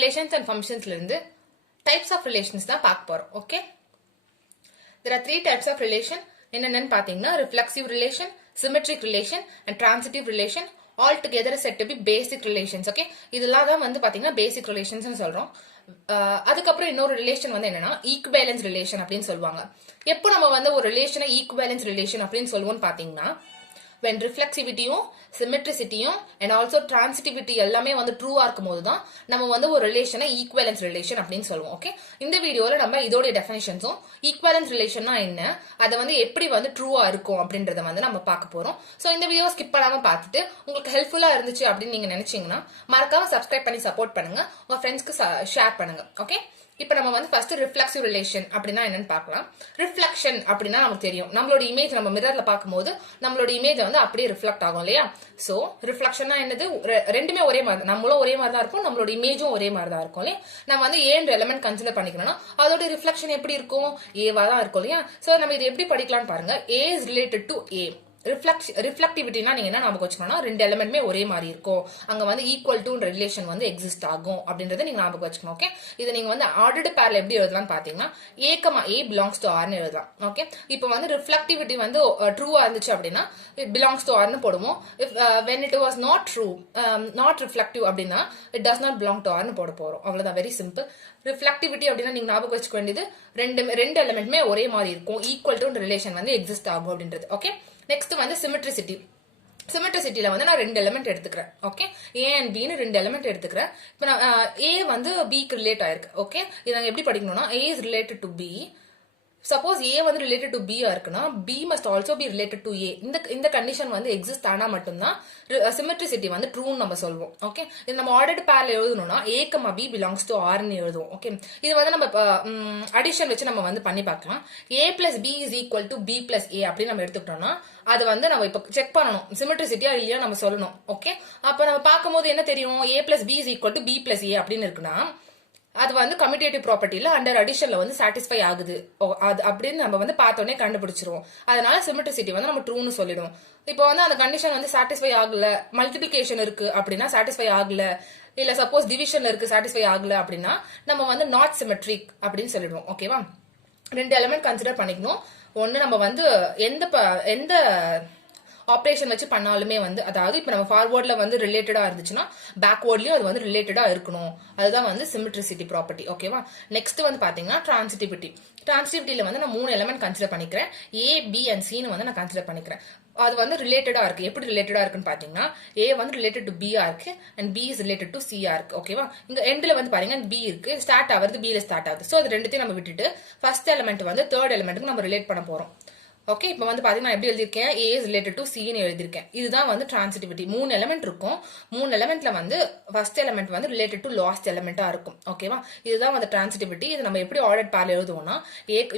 Relations and ஃபங்க்ஷன்ஸ்ல இருந்து types of relations தான் பார்க்க போறோம். Okay, there are 3 types of relation. என்னென்னு பாத்தீங்கன்னா reflexive relation, symmetric relation and transitive relation. All together is said to be basic relations. Okay, இதெல்லாம் தான் வந்து பாத்தீங்கன்னா basic relations னு சொல்றோம். அதுக்கப்புறம் இன்னொரு ரிலேஷன் வந்து என்னன்னா ஈக்குவேலன்ஸ் ரிலேஷன் அப்படின்னு சொல்லுவாங்க. எப்போ நம்ம வந்து ஒரு ரிலேஷனை ஈக்குவேலன்ஸ் ரிலேஷன் அப்படின்னு சொல்லுவோம்னு பாத்தீங்கன்னா when reflexivityயும் symmetricityயும் and also transitivity எல்லாமே வந்து ட்ரூவா இருக்கும் போது தான் நம்ம வந்து ஒரு ரிலேஷனை ஈக்குவேலன்ஸ் ரிலேஷன் அப்படின்னு சொல்லுவோம். ஓகே, இந்த வீடியோல நம்ம இதோட டெஃபினிஷன்ஸும் ஈக்குவேலன்ஸ் ரிலேஷன்னா என்ன, அதை வந்து எப்படி வந்து ட்ரூவா இருக்கும் அப்படின்றத வந்து நம்ம பார்க்க போறோம். ஸோ இந்த வீடியோ ஸ்கிப் பண்ணாம பார்த்துட்டு உங்களுக்கு ஹெல்ப்ஃபுல்லா இருந்துச்சு அப்படின்னு நீங்க நினைச்சீங்கன்னா மறக்காம சப்ஸ்கிரைப் பண்ணி சப்போர்ட் பண்ணுங்க, உங்க ஃப்ரெண்ட்ஸ்க்கு ஷேர் பண்ணுங்க. ஓகே, இப்போ நம்ம வந்து ஃபர்ஸ்ட் ரிஃப்ளெக்சிவ் ரிலேஷன் அப்படின்னா என்னன்னு பார்க்கலாம். ரிஃப்ளெக்ஷன் அப்படின்னா நமக்கு தெரியும், நம்மளோட இமேஜ் நம்ம மிரர்ல பார்க்கும்போது நம்மளோட இமேஜ் வந்து அப்படியே ரிஃப்ளெக்ட் ஆகும் இல்லையா. சோ ரிஃப்ளெக்ஷன்னா என்னது, ரெண்டுமே ஒரே மாதிரி, நம்மளும் ஒரே மாதிரி தான் இருக்கும், நம்மளோட இமேஜும் ஒரே மாதிரி தான் இருக்கும் இல்லையா. நம்ம வந்து ஏன்ற எலிமெண்ட் கன்சிடர் பண்ணிக்கணும்னா அதோட ரிஃப்ளெக்ஷன் எப்படி இருக்கும், ஏவா தான் இருக்கும் இல்லையா. சோ நம்ம இது எப்படி படிக்கலாம்னு பாருங்க. ஏ இஸ் ரிலேட்டட் டு ஏ. ரிஃப்ளெக்டிவிட்டினா நீங்க என்ன ஞாபகம் வச்சுக்கணும்னா ரெண்டு எலிமெண்ட்மே ஒரே மாதிரி இருக்கும், அங்க வந்து ஈக்குவல் டு ரிலேஷன் வந்து எக்ஸிஸ்ட் ஆகும் அப்படின்றத நீங்க ஞாபகம் வச்சுக்கணும். ஓகே, இது நீங்க வந்து ஆர்டர்டு பேர்ல எப்படி எழுதலாம்னு பாத்தீங்கன்னா ஏ பிலாங்ஸ் டு ஆர்னு எழுதலாம். ஓகே, இப்போ வந்து ரிஃப்ளெக்டிவிட்டி வந்து ட்ரூவா இருந்துச்சு அப்படின்னா இட் பிலாங்ஸ் டு ஆர்னு போடுவோம். when it was not true, not reflective அப்படின்னா it does not belong to ஆர்னு போட போறோம். அவ்வளவுதான், வெரி சிம்பிள். ரிஃப்ளெக்டிவிட்டி அப்படின்னா நீங்க ஞாபகம் வச்சுக்க வேண்டியது ரெண்டு எலிமெண்ட்மே ஒரே மாதிரி இருக்கும், ஈக்குவல் டு ரிலேஷன் வந்து எக்ஸிஸ்ட் ஆகும் அப்படின்றது. ஓகே, நெக்ஸ்ட் வந்து சிமெட்ரிசிட்டி. சிமெட்ரிசிட்டியில வந்து நான் 2 எலிமெண்ட் எடுத்துக்கிறேன். Okay, A and pin 2 element எடுத்துக்கிறேன். இப்போ நான் ஏ வந்து பிக்கு ரிலேட் ஆயிருக்கு. ஓகே, இது நாங்கள் எப்படி படிக்கணும்னா A is related to B. Suppose A வந்து ரிலேட்டட் டு பி இருக்குன்னா B must also be related to A. இந்த கண்டிஷன் வந்து எக்ஸிஸ்ட் ஆனா மட்டும்தான் சிமெட்ரிசிட்டி வந்து ட்ரூன்னு நம்ம சொல்லுவோம். ஓகே, இது நம்ம ஆர்டர்டு பேர்ல எழுதணும்னா ஏ கமா பி பிலாங்ஸ் டு ஆர்னு எழுதுவோம். ஓகே, இது வந்து நம்ம அடிஷன் வச்சு நம்ம வந்து பண்ணி பார்க்கலாம். A plus B is equal to B plus A அப்படின்னு நம்ம எடுத்துக்கிட்டோம்னா அது வந்து நம்ம இப்ப செக் பண்ணணும் சிமெட்ரிசிட்டியா இல்லையா நம்ம சொல்லணும். ஓகே, அப்ப நம்ம பார்க்கும்போது என்ன தெரியும், A plus B is equal to B plus A அப்படின்னு இருக்குன்னா அது வந்து கம்யூட்டேட்டிவ் ப்ராப்பர்ட்டில அண்டர் அடிஷன்ல வந்து சாட்டிஸ்ஃபை ஆகுது அது அப்படின்னு நம்ம வந்து பார்த்தோன்னே கண்டுபிடிச்சிருவோம். அதனால சிமெட்ரிசிட்டி வந்து நம்ம ட்ரூன்னு சொல்லிடுவோம். இப்போ வந்து அந்த கண்டிஷன் வந்து சாட்டிஸ்ஃபை ஆகல, மல்டிபிளிகேஷன் இருக்கு அப்படின்னா சாட்டிஸ்ஃபை ஆகல, இல்ல சப்போஸ் டிவிஷன்ல இருக்கு சாட்டிஸ்ஃபை ஆகல அப்படின்னா நம்ம வந்து நாட் சிமெட்ரிக் அப்படின்னு சொல்லிடுவோம். ஓகேவா, 2 எலிமெண்ட் கன்சிடர் பண்ணிக்கணும். ஒன்னு நம்ம வந்து எந்த ஆப்ரேஷன் வச்சு பண்ணாலுமே வந்து, அதாவது இப்ப நம்ம ஃபார்வர்ட்ல வந்து ரிலேட்டடா இருந்துச்சுன்னா பேக்வர்ட்லயும் அது வந்து ரிலேட்டடா இருக்கணும். அதுதான் வந்து சிமெட்ரிசிட்டி ப்ராப்பர்ட்டி. ஓகேவா, நெக்ஸ்ட் வந்து பாத்தீங்கன்னா டிரான்சிட்டிவிட்டி. டிரான்சிட்டிவிட்டியில வந்து நான் 3 எலிமெண்ட் கன்சிடர் பண்ணிக்கிறேன். ஏ பி அண்ட் சின்னு வந்து நான் கன்சிடர் பண்ணிக்கிறேன். அது வந்து ரிலேட்டடா இருக்கு. எப்படி ரிலேட்டடா இருக்குன்னு பாத்தீங்கன்னா ஏ வந்து ரிலேட்டட் டு பியா இருக்கு and B is related to சியா இருக்கு. ஓகேவா, இங்க எண்ட்ல வந்து பாருங்க பி இருக்கு, ஸ்டார்ட் ஆகுறது பில ஸ்டார்ட் ஆகுது. சோ அது ரெண்டுத்தையும் நம்ம விட்டுட்டு ஃபர்ஸ்ட் எலிமெண்ட் வந்து தேர்ட் எலிமெண்ட்டுக்கு நம்ம ரிலேட் பண்ண போறோம். ஓகே, இப்போ வந்து பாத்தீங்கன்னா எப்படி எழுதிருக்கேன், ஏ இஸ் ரிலேட்டட் டு சின்னு எழுதிருக்கேன். இதுதான் வந்து டிரான்சிட்டிவிட்டி. 3 எலிமெண்ட் இருக்கும், 3 எலிமெண்ட்ல வந்து ஃபர்ஸ்ட் எலிமெண்ட் வந்து ரிலேட்டட் டு லாஸ்ட் எலிமெண்டா இருக்கும். ஓகேவா, இதுதான் வந்து டிரான்சிட்டிவிட்டி. இது நம்ம எப்படி ஆர்டர் பேர்ல எழுதுவோம்னா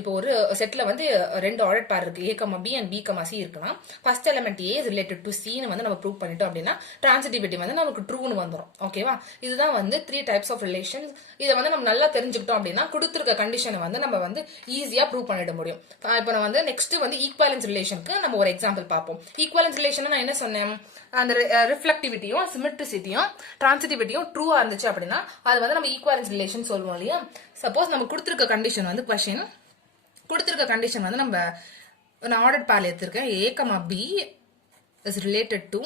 இப்போ ஒரு செட்ல வந்து 2 ஆர்டர் பேர் இருக்கு, A comma B and B comma C இருக்குன்னா first element A is related to சின்னு வந்து நம்ம ப்ரூவ் பண்ணிட்டோம் அப்படின்னா டிரான்சிட்டிவிட்டி வந்து நமக்கு ட்ரூன்னு வந்துடும். ஓகேவா, இதுதான் வந்து 3 டைப்ஸ் ஆஃப் ரிலேஷன்ஸ். இதை வந்து நம்ம நல்லா தெரிஞ்சுக்கிட்டோம் அப்படின்னா கொடுத்துருக்க கண்டிஷனை வந்து நம்ம வந்து ஈஸியா ப்ரூவ் பண்ணிட முடியும். இப்போ நான் வந்து நெக்ஸ்ட் வந்து ஈக்குவலன்ஸ் ரிலேஷனுக்கு நம்ம ஒரு எக்ஸாம்பிள் பார்ப்போம். ஈக்குவலன்ஸ் ரிலேஷன் நான் என்ன சொன்னேன், அந்த ரிஃப்ளெக்டிவிட்டியும் சிமெட்ரிசிட்டியும் டிரான்சிட்டிவிட்டியும் ட்ரூவா இருந்துச்சு அப்படின்னா அது வந்து நம்ம ஈக்குவலன்ஸ் ரிலேஷன் சொல்லுவோம் இல்லையா. சப்போஸ் நம்ம கொடுத்துருக்க கண்டிஷன் வந்து கொஸ்டின் கொடுத்துருக்க கண்டிஷன் வந்து நம்ம நான் ஆர்டர் பேர்ல எடுத்திருக்கேன். A comma B is related to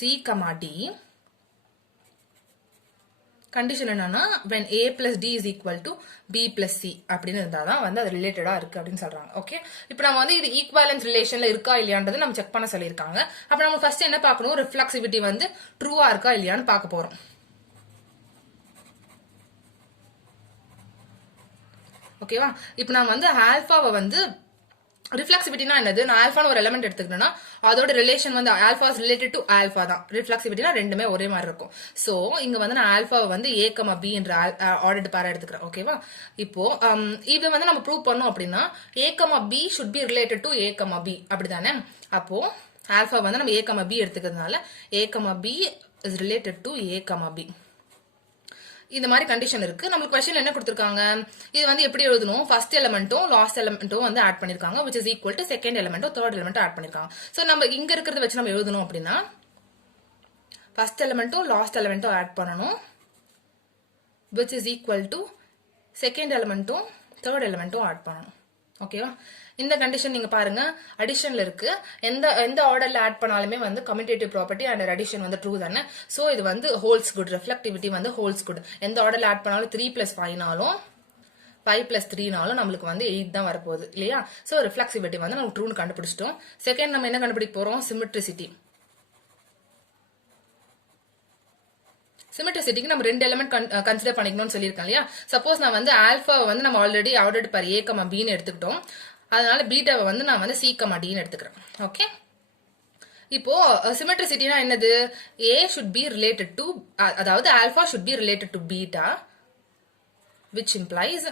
C comma D. Condition என்னன்னா when a plus d is equal to b plus c அப்படின்னு இருந்தாதான் வந்து அது ரிலேட்டடா இருக்கு அப்படின்னு சொல்றாங்க. ஓகே, இப்போ நம்ம வந்து இது ஈக்குவலன்ஸ் ரிலேஷன்ல இருக்கா இல்லையான்றது நம்ம செக் பண்ண சொல்லியிருக்காங்க. அப்ப நம்ம ஃபர்ஸ்ட் என்ன பார்க்கணும், ரிஃப்ளெக்சிவிட்டி வந்து ட்ரூவா இருக்கா இல்லையான்னு பார்க்க போறோம். ஓகேவா, இப்போ நான் வந்து ஆல்பாவை வந்து ரிஃப்ளெக்சிவிட்டினா என்னது, நான் ஆல்பான்னு ஒரு எலிமெண்ட் எடுத்துக்கிட்டேன்னா அதோட ரிலேஷன் வந்து ஆல்பா ரிலேட்டட் டு ஆல்பா தான். ரிஃப்ளெக்சிவிட்டினா ரெண்டுமே ஒரே மாதிரி இருக்கும். சோ இங்க வந்து நான் ஆல்பாவை வந்து ஏ கமா பி என்ற ஆர்டர்டு பேரா எடுத்துக்கிறேன். ஓகேவா, இப்போ இது வந்து நம்ம ப்ரூவ் பண்ணோம் அப்படின்னா A comma B should be related to A comma B அப்படிதானே. அப்போ ஆல்பா வந்து நம்ம ஏ கமா பி எடுத்துக்கிறதுனால A comma B is related to A comma B. இந்த மாதிரி கண்டிஷன் இருக்கு. நம்மளுக்கு क्वेश्चन என்ன கொடுத்திருக்காங்க, இது வந்து எப்படி எழுதணும், ஃபர்ஸ்ட் எலிமெண்ட்டும் லாஸ்ட் எலிமெண்ட்டும் வந்து ஆட் பண்ணிருக்காங்க which is equal to second எலிமெண்ட்டும் தேர்ட் எலிமெண்ட்டும் ஆட் பண்ணிருக்காங்க. சோ நம்ம இங்க இருக்கிறத வச்சு நம்ம எழுதணும் அப்படின்னா ஃபர்ஸ்ட் எலிமெண்ட்டும் லாஸ்ட் எலிமெண்ட்டும் ஆட் பண்ணனும். which is equal to second எலிமெண்ட்டும் தேர்ட் எலிமெண்ட்டும் ஆட் பண்ணணும். ஓகேவா? இந்த கண்டிஷன் நீங்க பாருங்க அடிஷன்ல இருக்கு. எந்த ஆர்டர்ல ஆட் பண்ணாலுமே வந்து கம்யூட்டேட்டிவ் ப்ராப்பர்ட்டி அண்ட் அடிஷன் வந்து ட்ரூ தானே. சோ இது வந்து ஹோல்ஸ் குட், ரெஃப்ளெக்டிவிட்டி வந்து ஹோல்ஸ் குட். எந்த ஆர்டர்ல ஆட் பண்ணாலும் 3 + 5னாலும் 5 + 3னாலும் நம்மளுக்கு வந்து 8 தான் வரப்போகுது இல்லையா? சோ ரிஃப்ளெக்சிவிட்டி வந்து நம்ம ட்ரூன்னு கண்டுபிடிச்சிட்டோம். செகண்ட் நம்ம என்ன கண்டுபிடிக்க போறோம்? சிமெட்ரிசிட்டி. சிமெட்ரிசிட்டிக்கு நம்ம 2 எலிமெண்ட் கன்சிடர் பண்ணிக்கணும்னு சொல்லியிருக்கேன் இல்லையா? சப்போஸ் நான் வந்து ஆல்பாவை வந்து நம்ம ஆல்ரெடி ஆர்டர்ட் பர் ஏ கமா பின்னு எடுத்துக்கிட்டோம். அதனால பீட்டாவை வந்து நான் வந்து சி கமா டின்னு எடுத்துக்கிறேன். ஓகே, இப்போ சிமெட்ரிசிட்டினா என்னது? ஏ ஷுட் பி ரிலேட்டட் டு, அதாவது alpha should be related to beta, which implies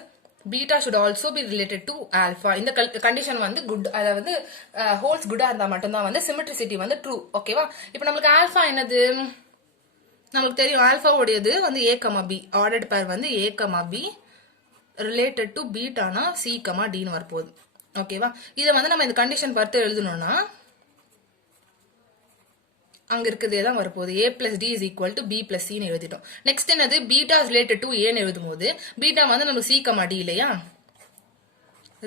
beta should also be related to alpha. இந்த கண்டிஷன் வந்து குட், அதாவது ஹோல்ஸ் குட்டா இருந்தா மட்டும்தான் வந்து சிமெட்ரிசிட்டி வந்து ட்ரூ. ஓகேவா? இப்போ நம்மளுக்கு ஆல்பா என்னது? நமக்கு தெரியும் ஆல்பா உடையது வந்து A comma B, ordered pair வந்து A comma B related to பீட்டானா சி கமா டின்னு வரப்போகுது. ஓகேவா? இதை வந்து நம்ம இந்த கண்டிஷன் பார்த்து எழுதணும்னா அங்க இருக்கிறதே தான் வரப்போகுது. A plus D is equal to B plus சின்னு எழுதிட்டோம். நெக்ஸ்ட் என்னது? பீட்டா ரிலேட்டட் டு ஏன்னு எழுதும் போது பீட்டா வந்து நம்ம சி கமா டி இல்லையா,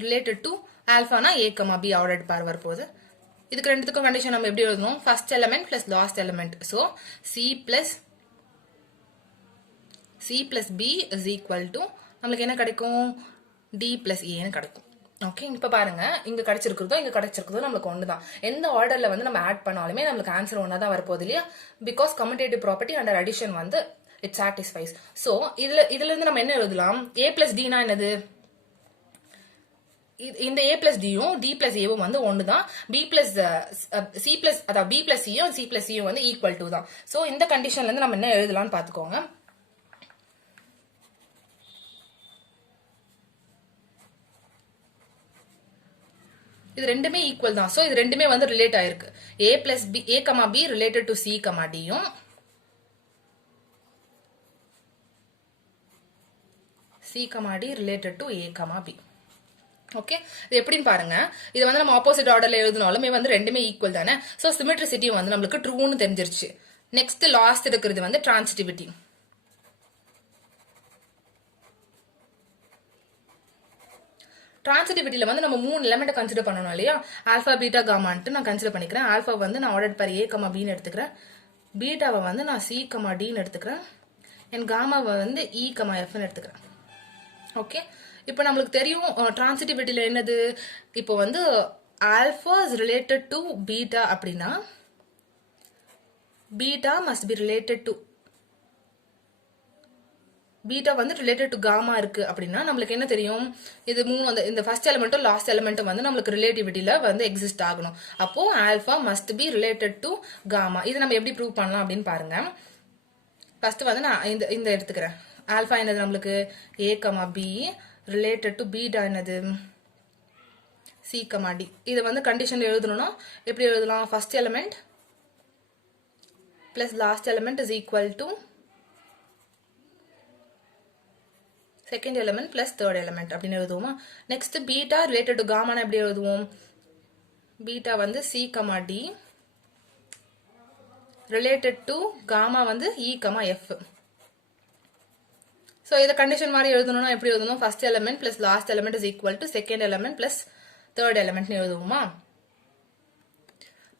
ரிலேட்டட் டு ஆல்பானா A comma B ordered pair வரப்போகுது. இதுக்கு ரெண்டுத்துக்கும் கண்டிஷன் நம்ம எப்படி எழுதணும்? First element plus last element. So C plus B is equal to நம்மளுக்கு என்ன கிடைக்கும்? டி பிளஸ் ஏன்னு கிடைக்கும். ஓகே, இப்ப பாருங்க இங்க கிடைச்சிருக்கிறதோ நம்மளுக்கு ஒண்ணுதான். எந்த ஆர்டர்ல வந்து நம்ம ஆட் பண்ணாலுமே நம்மளுக்கு ஆன்சர் ஒன்னா தான் வரப்போகுது இல்லையா? Because commutative property under addition வந்து இட் சாட்டிஸ்ஃபைஸ். சோ இதுல இருந்து நம்ம என்ன எழுதலாம்? ஏ பிளஸ் டினா என்னது? இந்த ஏ பிளஸ் டியும் டி பிளஸ் ஏவும் வந்து ஒண்ணுதான். பி பிளஸ் சி பிளஸ், அதாவது பி பிளஸ் சியும் சி பிளஸ் சியும் வந்து ஈக்குவல் டு தான். சோ இந்த கண்டிஷன்ல இருந்து நம்ம என்ன எழுதலாம்னு பாத்துக்கோங்க. இது ரெண்டுமே ஈக்குவல் தான். சோ இது ரெண்டுமே வந்து ரிலேட் ஆயிருக்கு. A plus B, A comma B related to C comma டியும் C comma D related to A comma B. Okay, இது எப்படின்னு பாருங்க. இது வந்து நம்ம ஆப்போசிட் ஆர்டர்ல எழுதினாலுமே வந்து ரெண்டுமே ஈக்குவல் தானே. சோ சிமெட்ரிசிட்டி வந்து நம்மளுக்கு ட்ரூன்னு தெரிஞ்சிருச்சு. நெக்ஸ்ட் லாஸ்ட் இருக்கிறது வந்து டிரான்சிட்டிவிட்டி. டிரான்சிட்டிவிட்டியில வந்து நம்ம 3 எலிமெண்ட் கன்சிடர் பண்ணணும் இல்லையா? ஆல்பா பீட்டா காமான்ட்டு நான் கன்சிடர் பண்ணிக்கிறேன். ஆல்பா வந்து நான் ஆர்டர்ட் பர் ஏ கமா பின்னு எடுத்துக்கிறேன். பீட்டாவை வந்து நான் சி கமா டின்னு எடுத்துக்கிறேன். என் காமாவை வந்து இ கமா எஃப்னு எடுத்துக்கிறேன். ஓகே, இப்போ நம்மளுக்கு தெரியும் டிரான்சிட்டிவிட்டியில என்னது? இப்போ வந்து alpha is related to beta அப்படின்னா beta must be related to, beta வந்து ரிலேட்டட் டு காமா இருக்கு அப்படின்னா நம்மளுக்கு என்ன தெரியும்? இது இந்த ஃபர்ஸ்ட் எலிமெண்ட்டும் லாஸ்ட் எலிமெண்ட்டும் வந்து நம்மளுக்கு ரிலேட்டிவிட்டியில வந்து எக்ஸிஸ்ட் ஆகணும். அப்போ alpha must be related to gamma. இது நம்ம எப்படி ப்ரூவ் பண்ணலாம் அப்படின்னு பாருங்க. ஃபர்ஸ்ட் வந்து நான் இந்த எடுத்துக்கிறேன். ஆல்பா என்னது நம்மளுக்கு? A comma B related to beta என்னது? C comma D. இது வந்து கண்டிஷன்ல எழுதணும்னா எப்படி எழுதலாம்? First element plus last element is equal to second element plus third element அப்படின்னு எழுதுவோமா? நெக்ஸ்ட் பீட்டா ரிலேட்டட் டு காமானா எப்படி எழுதுவோம்? பீட்டா வந்து C comma D related to gamma வந்து இ கமா எஃப். ஸோ இதை கண்டிஷன் மாதிரி எழுதணும்னா எப்படி எழுதணும்? First element plus last element is equal to second element plus third எலிமெண்ட்னு எழுதுவோமா?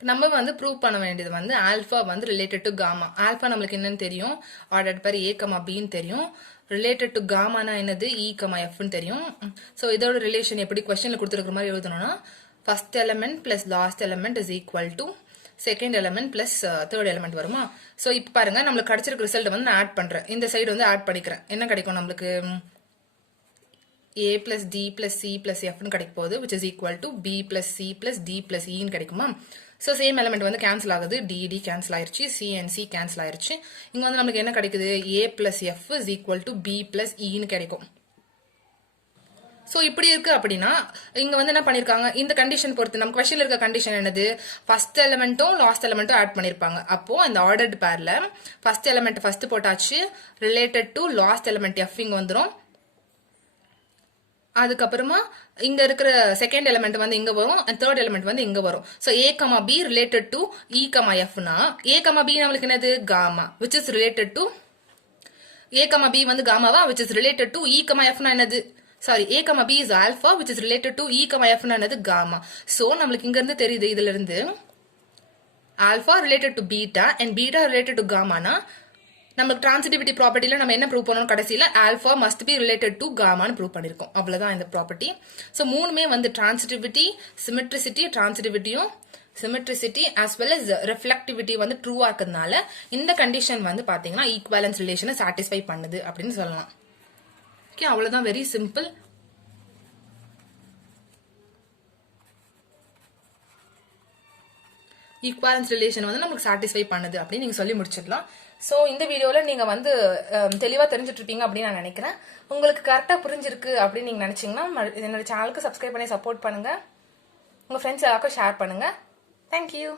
நம்ம வந்து ப்ரூவ் பண்ண வேண்டியது வந்து ஆல்பா வந்து ரிலேட்டட் டு காமா. ஆல்பா நம்மளுக்கு என்னன்னு தெரியும்? ஆர்டர்ட் பர் ஏ கமா பின்னு தெரியும். ரிலேட்டட் டு காமானா என்னது? இ கமா எஃப்னு தெரியும். ஸோ இதோட ரிலேஷன் எப்படி கொஸ்டின்ல கொடுத்துருக்கிற மாதிரி எழுதணும்னா first element plus last element is equal to second element plus third element வருமா? ஸோ இப்போ பாருங்க நம்மளுக்கு கிடைச்சிருக்க ரிசல்ட் வந்து நான் ஆட் பண்றேன். இந்த சைடு வந்து ஆட் பண்ணிக்கிறேன். என்ன கிடைக்கும் நம்மளுக்கு? a plus d plus c plus f னு கிடைக்க போகுது, which is equal to b plus c plus d plus e னு கிடைக்குமா? So same element வந்து cancel ஆகுது, d cancel ஆயிருச்சு, c and c cancel ஆயிருச்சு. இங்க வந்து நமக்கு என்ன கிடைக்குது? a plus f is equal to b plus e னு கிடைக்கும். So இப்படி இருக்கு அப்படின்னா இங்க வந்து என்ன பண்ணிருக்காங்க? இந்த கண்டிஷன் பொறுத்து நம்ம क्वेश्चनல இருக்க கண்டிஷன் என்னது? ஃபர்ஸ்ட் எலிமெண்ட்டும் லாஸ்ட் எலிமெண்ட்டும் ஆட் பண்ணிருப்பாங்க. அப்போ இந்த ஆர்டர்ட் பேர்ல ஃபர்ஸ்ட் எலிமெண்ட் ஃபர்ஸ்ட் போட்டாச்சு, related to last element f இங்க வந்துரும். அதுக்கப்புறமா இங்க இருக்கிற செகண்ட் எலிமெண்ட் வந்து இங்க வரும், தேர்ட் எலிமெண்ட் வந்து இங்க வரும். So a, b related to e, f னா a, b நம்மளுக்கு என்னது? Gamma, which is related to A, B வந்து காமாவா which is related to E, F னா என்னது sorry A, B is alpha which is related to E, F னா என்னது gamma. So நம்மளுக்கு இங்க இருந்து தெரியுது இதுல இருந்து alpha related to beta and beta related to gamma னா நமக்கு transitivity ப்ராப்பர்ட்டில நம்ம என்ன ப்ரூவ் பண்ணணும் கடைசியில alpha must be related to gamma னு ப்ரூவ் பண்ணிருக்கோம் அவ்வளவுதான் இந்த ப்ராப்பர்ட்டி. சோ மூணுமே வந்து transitivity, symmetricity, transitivityயும் symmetricity as well as reflectivity வந்து ட்ரூவா இருக்கிறதுனால இந்த கண்டிஷன் வந்து பாத்தீங்கன்னா ஈக்குவேலன்ஸ் ரிலேஷனை சாட்டிஸ்ஃபை பண்ணுது அப்படின்னு சொல்லலாம். ஓகே அவ்வளவுதான், வெரி சிம்பிள். ஈக்குவேலன்ஸ் ரிலேஷன் வந்து நமக்கு சாட்டிஸ்ஃபை பண்ணுது அப்படின்னு நீங்க சொல்லி முடிச்சிடலாம். ஸோ இந்த வீடியோவில் நீங்கள் வந்து தெளிவாக தெரிஞ்சுட்டு இருப்பீங்க அப்படின்னு நான் நினைக்கிறேன். உங்களுக்கு கரெக்டாக புரிஞ்சிருக்கு அப்படின்னு நீங்கள் நினச்சிங்கன்னா என்னோட சேனலுக்கு சப்ஸ்கிரைப் பண்ணி சப்போர்ட் பண்ணுங்கள். உங்கள் ஃப்ரெண்ட்ஸ் எல்லாருக்கும் ஷேர் பண்ணுங்கள். தேங்க்யூ.